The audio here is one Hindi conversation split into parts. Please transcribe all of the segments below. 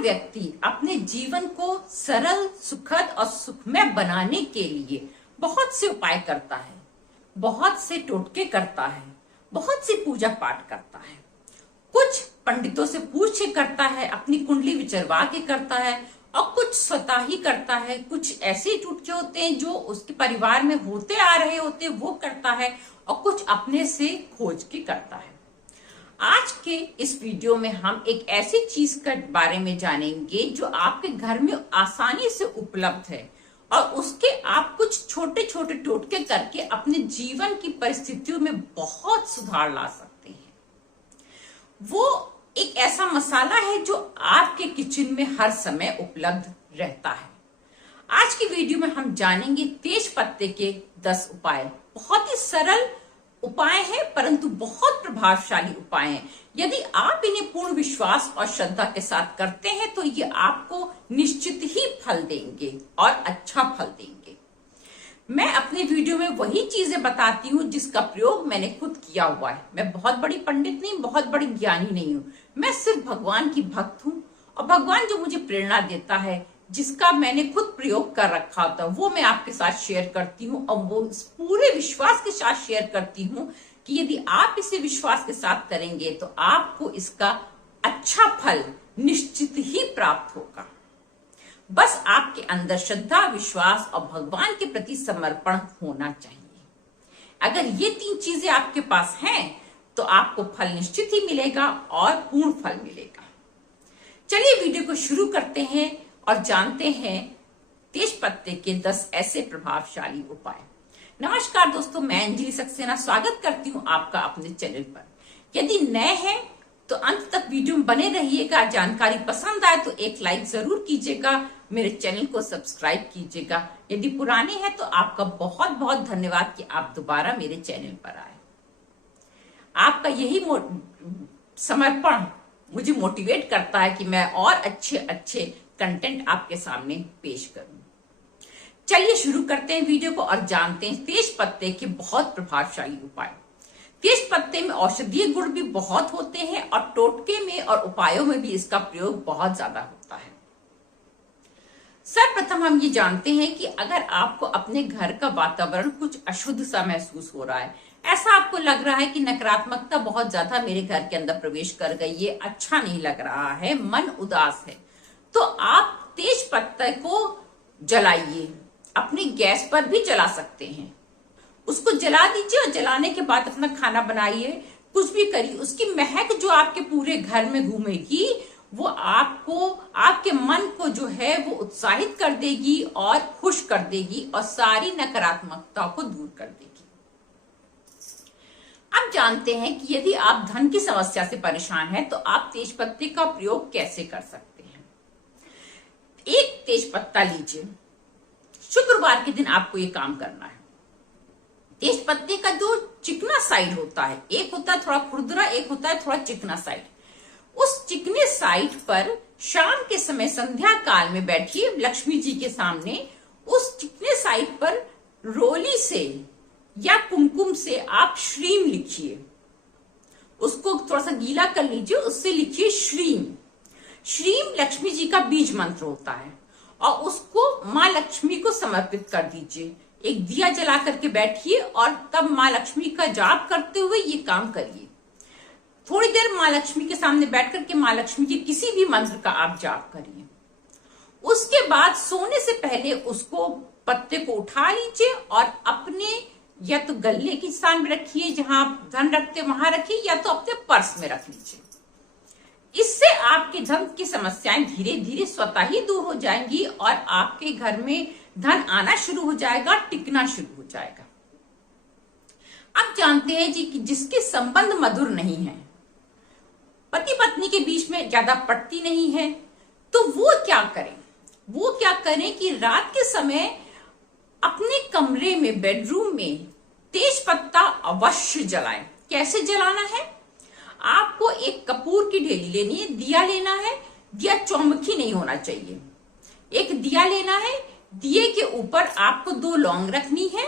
व्यक्ति अपने जीवन को सरल, सुखद और सुखमय बनाने के लिए बहुत से उपाय करता है, बहुत से टोटके करता है, बहुत सी पूजा पाठ करता है, कुछ पंडितों से पूछ के करता है, अपनी कुंडली विचरवा के करता है, और कुछ स्वतः ही करता है। कुछ ऐसे टोटके होते हैं जो उसके परिवार में होते आ रहे होते हैं, वो करता है, और कुछ अपने से खोज के करता है। आज के इस वीडियो में हम एक ऐसी चीज के बारे में जानेंगे जो आपके घर में आसानी से उपलब्ध है, और उसके आप कुछ छोटे छोटे टोटके करके अपने जीवन की परिस्थितियों में बहुत सुधार ला सकते हैं। वो एक ऐसा मसाला है जो आपके किचन में हर समय उपलब्ध रहता है। आज की वीडियो में हम जानेंगे तेज पत्ते के 10 उपाय। बहुत ही सरल उपाय है परंतु बहुत प्रभावशाली उपाय हैं। यदि आप इन्हें पूर्ण विश्वास और श्रद्धा के साथ करते हैं तो ये आपको निश्चित ही फल देंगे और अच्छा फल देंगे। मैं अपने वीडियो में वही चीजें बताती हूँ जिसका प्रयोग मैंने खुद किया हुआ है। मैं बहुत बड़ी पंडित नहीं, बहुत बड़ी ज्ञानी नहीं हूँ। मैं सिर्फ भगवान की भक्त हूँ, और भगवान जो मुझे प्रेरणा देता है, जिसका मैंने खुद प्रयोग कर रखा होता है, वो मैं आपके साथ शेयर करती हूँ, और वो पूरे विश्वास के साथ शेयर करती हूँ कि यदि आप इसे विश्वास के साथ करेंगे तो आपको इसका अच्छा फल निश्चित ही प्राप्त होगा। बस आपके अंदर श्रद्धा, विश्वास और भगवान के प्रति समर्पण होना चाहिए। अगर ये 3 चीजें आपके पास हैं तो आपको फल निश्चित ही मिलेगा और पूर्ण फल मिलेगा। चलिए वीडियो को शुरू करते हैं और जानते हैं तेज पत्ते के 10 ऐसे प्रभावशाली उपाय। नमस्कार दोस्तों, मैं अंजलि सक्सेना स्वागत करती हूँ आपका अपने चैनल पर। यदि नए हैं तो अंत तक वीडियो में बने रहिएगा। जानकारी पसंद आए तो एक लाइक जरूर कीजिएगा, मेरे चैनल को सब्सक्राइब कीजिएगा। यदि पुराने हैं तो आपका बहुत बहुत धन्यवाद कि आप दोबारा मेरे चैनल पर आए। आपका यही समर्पण मुझे मोटिवेट करता है कि मैं और अच्छे अच्छे कंटेंट आपके सामने पेश करूं। चलिए शुरू करते हैं वीडियो को और जानते हैं तेज पत्ते के बहुत प्रभावशाली उपाय। तेज पत्ते में औषधीय गुण भी बहुत होते हैं और टोटके में और उपायों में भी इसका प्रयोग बहुत ज्यादा होता है। सर्वप्रथम हम ये जानते हैं कि अगर आपको अपने घर का वातावरण कुछ अशुद्ध सा महसूस हो रहा है, ऐसा आपको लग रहा है कि नकारात्मकता बहुत ज्यादा मेरे घर के अंदर प्रवेश कर गई, ये अच्छा नहीं लग रहा है, मन उदास है, तो आप तेज पत्ते को जलाइए। अपनी गैस पर भी जला सकते हैं, उसको जला दीजिए और जलाने के बाद अपना खाना बनाइए, कुछ भी करिए। उसकी महक जो आपके पूरे घर में घूमेगी वो आपको, आपके मन को जो है वो उत्साहित कर देगी और खुश कर देगी और सारी नकारात्मकता को दूर कर देगी। अब जानते हैं कि यदि आप धन की समस्या से परेशान हैं तो आप तेज पत्ते का प्रयोग कैसे कर सकते हैं। एक तेज पत्ता लीजिए, शुक्रवार के दिन आपको ये काम करना है। तेज पत्ते का जो चिकना साइड होता है, एक होता है थोड़ा खुरदरा, एक होता है थोड़ा चिकना साइड, उस चिकने साइड पर शाम के समय संध्या काल में बैठिए लक्ष्मी जी के सामने। उस चिकने साइड पर रोली से या कुमकुम से आप श्रीम लिखिए, उसको थोड़ा सा गीला कर लीजिए, उससे लिखिए श्रीम। श्रीम लक्ष्मी जी का बीज मंत्र होता है और उसको माँ लक्ष्मी को समर्पित कर दीजिए। एक दिया जला करके बैठिए और तब माँ लक्ष्मी का जाप करते हुए ये काम करिए। थोड़ी देर माँ लक्ष्मी के सामने बैठ करके माँ लक्ष्मी के किसी भी मंत्र का आप जाप करिए। उसके बाद सोने से पहले उसको पत्ते को उठा लीजिए और अपने या तो गले के स्थान में रखिए, जहां आप धन रखते वहां रखिए, या तो अपने पर्स में रख लीजिए। इससे आपके धन की समस्याएं धीरे धीरे स्वतः ही दूर हो जाएंगी और आपके घर में धन आना शुरू हो जाएगा, टिकना शुरू हो जाएगा। अब जानते हैं जी कि जिसके संबंध मधुर नहीं है, पति पत्नी के बीच में ज्यादा पटती नहीं है, तो वो क्या करें? वो क्या करें कि रात के समय अपने कमरे में, बेडरूम में तेज पत्ता अवश्य जलाएं। कैसे जलाना है? आपको एक कपूर की ढेली लेनी है, दिया लेना है, दिया चौमुखी नहीं होना चाहिए। एक दिया लेना है, दिए के ऊपर आपको 2 लौंग रखनी है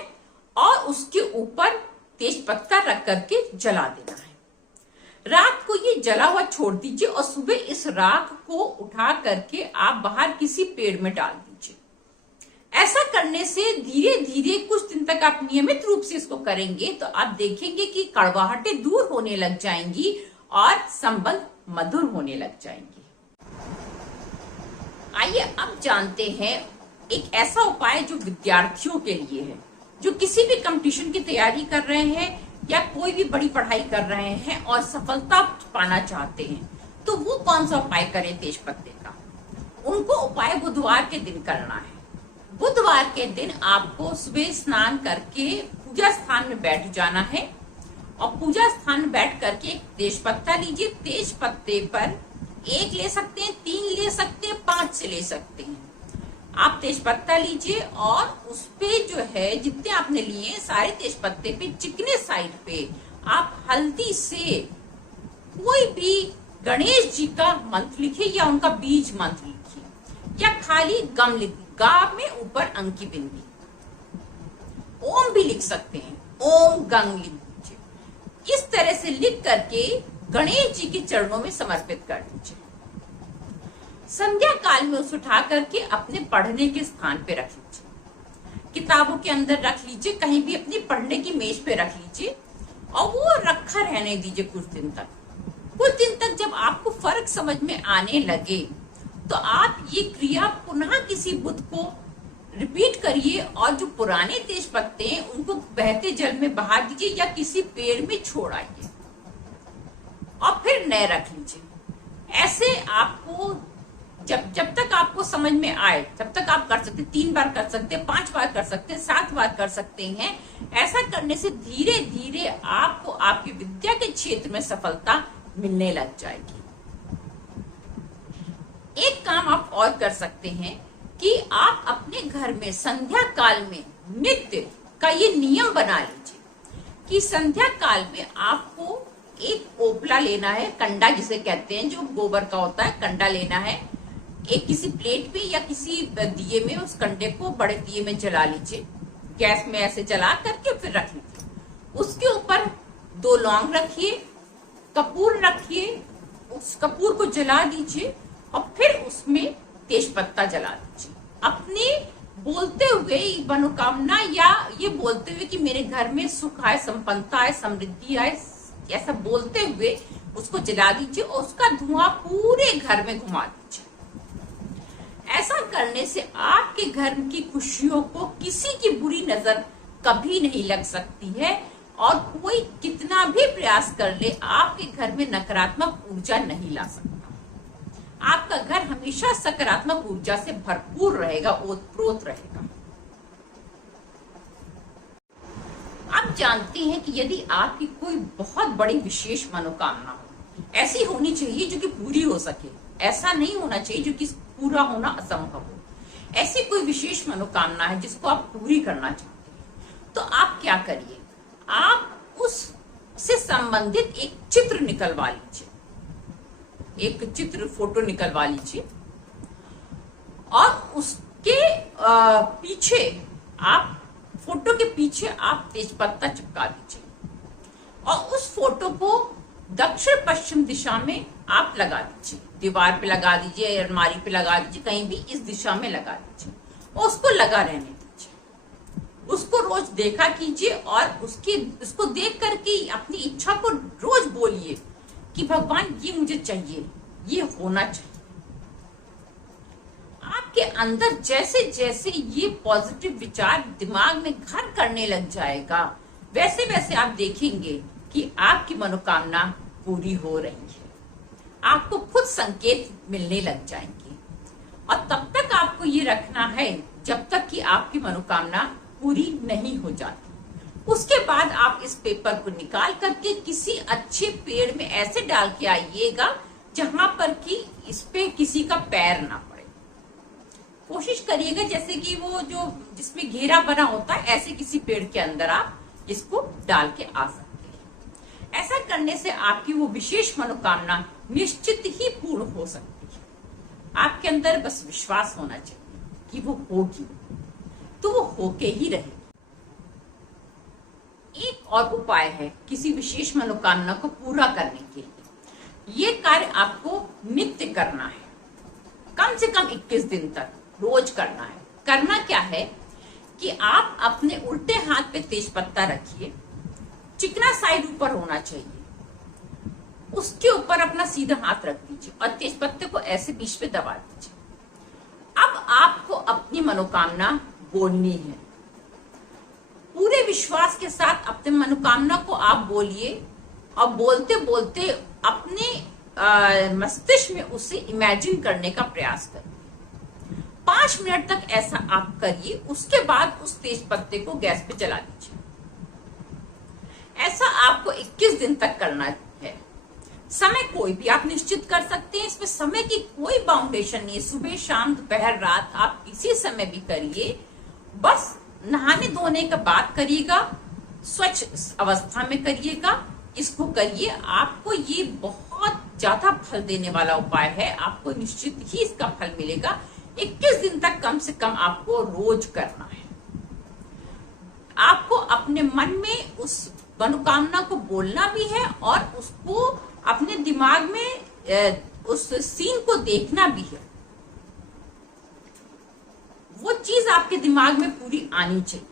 और उसके ऊपर तेज पत्ता रख करके जला देना है। रात को ये जला हुआ छोड़ दीजिए और सुबह इस राख को उठा करके आप बाहर किसी पेड़ में डाल दीजिए। ऐसा करने से धीरे धीरे कुछ दिन तक आप नियमित रूप से इसको करेंगे तो आप देखेंगे कि कड़वाहटें दूर होने लग जाएंगी और संबंध मधुर होने लग जाएंगे। आइए अब जानते हैं एक ऐसा उपाय जो विद्यार्थियों के लिए है, जो किसी भी कंपटीशन की तैयारी कर रहे हैं या कोई भी बड़ी पढ़ाई कर रहे हैं और सफलता पाना चाहते हैं। तो वो कौन सा उपाय करें तेज पत्ते का? उनको उपाय बुधवार के दिन करना है। बुधवार के दिन आपको सुबह स्नान करके पूजा स्थान में बैठ जाना है और पूजा स्थान में बैठ करके एक तेज पत्ता लीजिए। तेज पत्ते पर 1 ले सकते हैं, 3 ले सकते हैं, 5 से ले सकते हैं। आप तेज पत्ता लीजिए और उस पे जो है जितने आपने लिए सारे तेज पत्ते पे चिकने साइड पे आप हल्दी से कोई भी गणेश जी का मंत्र लिखिए या उनका बीज मंत्र लिखिए या खाली गम लिखिए। गा में ऊपर अंक की बिंदी, ओम भी लिख सकते हैं, ओम गंग लिख दीजिए। इस तरह से लिख करके गणेश जी के चरणों में समर्पित कर दीजिए। संध्या काल में उसे उठा करके अपने पढ़ने के स्थान पे रख लीजिए, किताबों के अंदर रख लीजिए, कहीं भी अपनी पढ़ने की मेज पे रख लीजिए और वो रखा रहने दीजिए कुछ दिन तक। कुछ दिन तक जब आपको फर्क समझ में आने लगे तो आप ये क्रिया पुनः किसी बुध को रिपीट करिए और जो पुराने तेज पत्ते हैं उनको बहते जल में बहा दीजिए या किसी पेड़ में छोड़ आइए और फिर नए रख लीजिए। ऐसे आपको जब तक आपको समझ में आए तब तक आप कर सकते हैं। 3 बार कर सकते हैं, 5 बार कर सकते हैं, 7 बार कर सकते हैं। ऐसा करने से धीरे धीरे आपको आपकी विद्या के क्षेत्र में सफलता मिलने लग जाएगी। एक काम आप और कर सकते हैं कि आप अपने घर में संध्या काल में नित्य का ये नियम बना लीजिए कि संध्या काल में आपको एक ओपला लेना है, कंडा जिसे कहते हैं, जो गोबर का होता है, कंडा लेना है। एक किसी प्लेट पे या किसी दिए में उस कंडे को बड़े दिए में जला लीजिए, गैस में ऐसे जला करके फिर रख लीजिए। उसके ऊपर 2 लौंग रखिए, कपूर रखिए, उस कपूर को जला दीजिए और फिर उसमें तेज पत्ता जला दीजिए। अपने बोलते हुए मनोकामना या ये बोलते हुए कि मेरे घर में सुख आए, संपन्नता आए, समृद्धि आए, ऐसा बोलते हुए उसको जला दीजिए और उसका धुआं पूरे घर में घुमा दीजिए। ऐसा करने से आपके घर की खुशियों को किसी की बुरी नजर कभी नहीं लग सकती है और कोई कितना भी प्रयास कर ले आपके घर में नकारात्मक ऊर्जा नहीं ला सकता। आपका घर हमेशा सकारात्मक ऊर्जा से भरपूर रहेगा, ओतप्रोत रहेगा। आप जानते हैं कि यदि आपकी कोई बहुत बड़ी विशेष मनोकामना हो, ऐसी होनी चाहिए जो कि पूरी हो सके, ऐसा नहीं होना चाहिए जो कि पूरा होना असंभव हो। ऐसी कोई विशेष मनोकामना है जिसको आप पूरी करना चाहते हैं, तो आप क्या करिए, आप उससे संबंधित एक चित्र निकलवा लीजिए, एक चित्र फोटो निकलवा लीजिए और उसके पीछे आप फोटो के पीछे आप तेजपत्ता चिपका दीजिए और उस फोटो को दक्षिण पश्चिम दिशा में आप लगा दीजिए। दीवार पे लगा दीजिए, अलमारी पे लगा दीजिए, कहीं भी इस दिशा में लगा दीजिए और उसको लगा रहने दीजिए। उसको रोज देखा कीजिए और उसको देख करके अपनी इच्छा को रोज बोलिए कि भगवान ये मुझे चाहिए, ये होना चाहिए। आपके अंदर जैसे जैसे ये पॉजिटिव विचार दिमाग में घर करने लग जाएगा, वैसे वैसे आप देखेंगे कि आपकी मनोकामना पूरी हो रही है। आपको खुद संकेत मिलने लग जाएंगे और तब तक आपको ये रखना है जब तक कि आपकी मनोकामना पूरी नहीं हो जाती। उसके बाद आप इस पेपर को निकाल करके किसी अच्छे पेड़ में ऐसे डाल के आइएगा जहां पर कि इस पे किसी का पैर ना पड़े। कोशिश करिएगा जैसे कि वो जो जिसमें घेरा बना होता है, ऐसे किसी पेड़ के अंदर आप इसको डाल के आ सकते हैं। ऐसा करने से आपकी वो विशेष मनोकामना निश्चित ही पूर्ण हो सकती है। आपके अंदर बस विश्वास होना चाहिए कि वो होगी, तो वो होके ही रहेगी। एक और उपाय है किसी विशेष मनोकामना को पूरा करने के लिए। ये कार्य आपको नित्य करना है, कम से कम 21 दिन तक रोज करना है। करना क्या है कि आप अपने उल्टे हाथ पे तेज पत्ता रखिए, चिकना साइड ऊपर होना चाहिए, उसके ऊपर अपना सीधा हाथ रख दीजिए और तेज पत्ते को ऐसे बीच पे दबा दीजिए। अब आपको अपनी मनोकामना बोलनी है। पूरे विश्वास के साथ अपने मनोकामना को आप बोलिए और बोलते बोलते अपने मस्तिष्क में उसे इमेजिन करने का प्रयास करिए। 5 मिनट तक ऐसा आप करिए, उसके बाद उस तेज पत्ते को गैस पे जला दीजिए। ऐसा आपको 21 दिन तक करना है। समय कोई भी आप निश्चित कर सकते हैं, इसमें समय की कोई बाउंडेशन नहीं है। सुबह, शाम, दोपहर, रात आप किसी समय भी करिए। बस नहाने धोने का बात करिएगा, स्वच्छ अवस्था में करिएगा, इसको करिए। आपको ये बहुत ज्यादा फल देने वाला उपाय है, आपको निश्चित ही इसका फल मिलेगा। 21 दिन तक कम से कम आपको रोज करना है। आपको अपने मन में उस मनोकामना को बोलना भी है और उसको अपने दिमाग में उस सीन को देखना भी है। वो चीज आपके दिमाग में पूरी आनी चाहिए।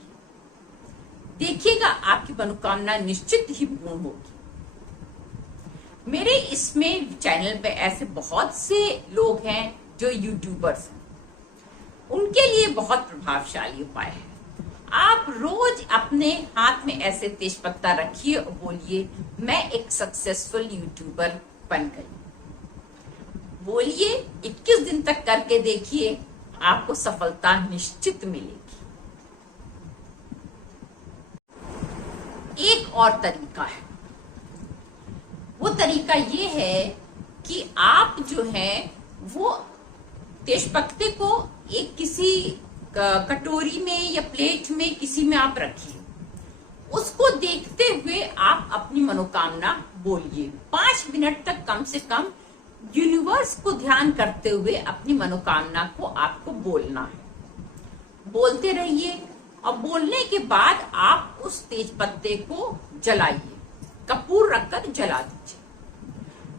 देखिएगा, आपकी मनोकामना निश्चित ही पूर्ण होगी। मेरे इसमें चैनल पे ऐसे बहुत से लोग हैं जो यूट्यूबर्स हैं, उनके लिए बहुत प्रभावशाली उपाय है। आप रोज अपने हाथ में ऐसे तेज पत्ता रखिए और बोलिए, मैं एक सक्सेसफुल यूट्यूबर बन गई। बोलिए, 21 दिन तक करके देखिए, आपको सफलता निश्चित मिलेगी। एक और तरीका है, वो तरीका ये है कि आप जो है वो तेज पत्ते को एक किसी कटोरी में या प्लेट में किसी में आप रखिए। उसको देखते हुए आप अपनी मनोकामना बोलिए। 5 मिनट तक कम से कम यूनिवर्स को ध्यान करते हुए अपनी मनोकामना को आपको बोलना है। बोलते रहिए और बोलने के बाद आप उस तेज पत्ते को जलाइए, कपूर रखकर जला दीजिए।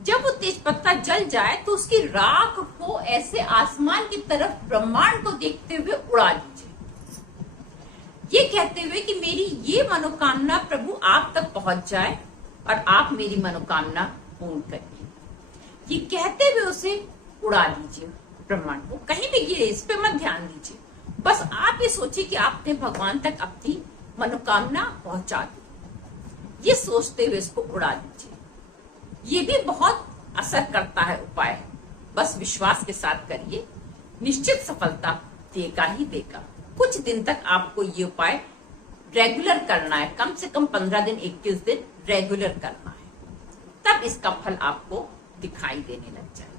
जब वो तेज पत्ता जल जाए तो उसकी राख को ऐसे आसमान की तरफ ब्रह्मांड को देखते हुए उड़ा दीजिए, ये कहते हुए कि मेरी ये मनोकामना प्रभु आप तक पहुंच जाए और आप मेरी मनोकामना पूर्ण करिए। ये कहते हुए उसे उड़ा दीजिए ब्रह्मांड को, कहीं भी गिरे इस पे मत ध्यान दीजिए। बस आप ये सोचिए कि आपने भगवान तक अपनी मनोकामना पहुंचा दी। ये सोचते हुए इसको उड़ा दीजिए। ये भी बहुत असर करता है उपाय, बस विश्वास के साथ करिए, निश्चित सफलता देगा ही देगा। कुछ दिन तक आपको ये उपाय रेगुलर करना है, कम से कम 15 दिन 21 दिन रेगुलर करना है, तब इसका फल आपको दिखाई देने लग जाएगा।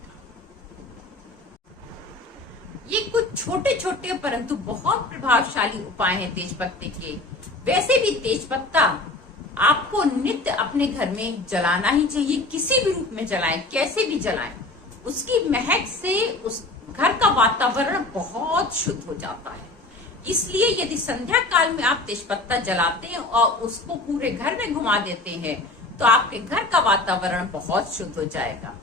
ये कुछ छोटे छोटे परंतु बहुत प्रभावशाली उपाय हैं तेज पत्ते के। वैसे भी तेज पत्ता आपको नित्य अपने घर में जलाना ही चाहिए, किसी भी रूप में जलाएं, कैसे भी जलाएं। उसकी महक से उस घर का वातावरण बहुत शुद्ध हो जाता है। इसलिए यदि संध्या काल में आप तेजपत्ता जलाते हैं और उसको पूरे घर में घुमा देते हैं तो आपके घर का वातावरण बहुत शुद्ध हो जाएगा।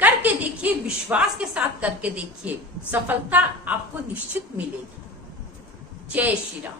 करके देखिए, विश्वास के साथ करके देखिए, सफलता आपको निश्चित मिलेगी। जय श्री राम।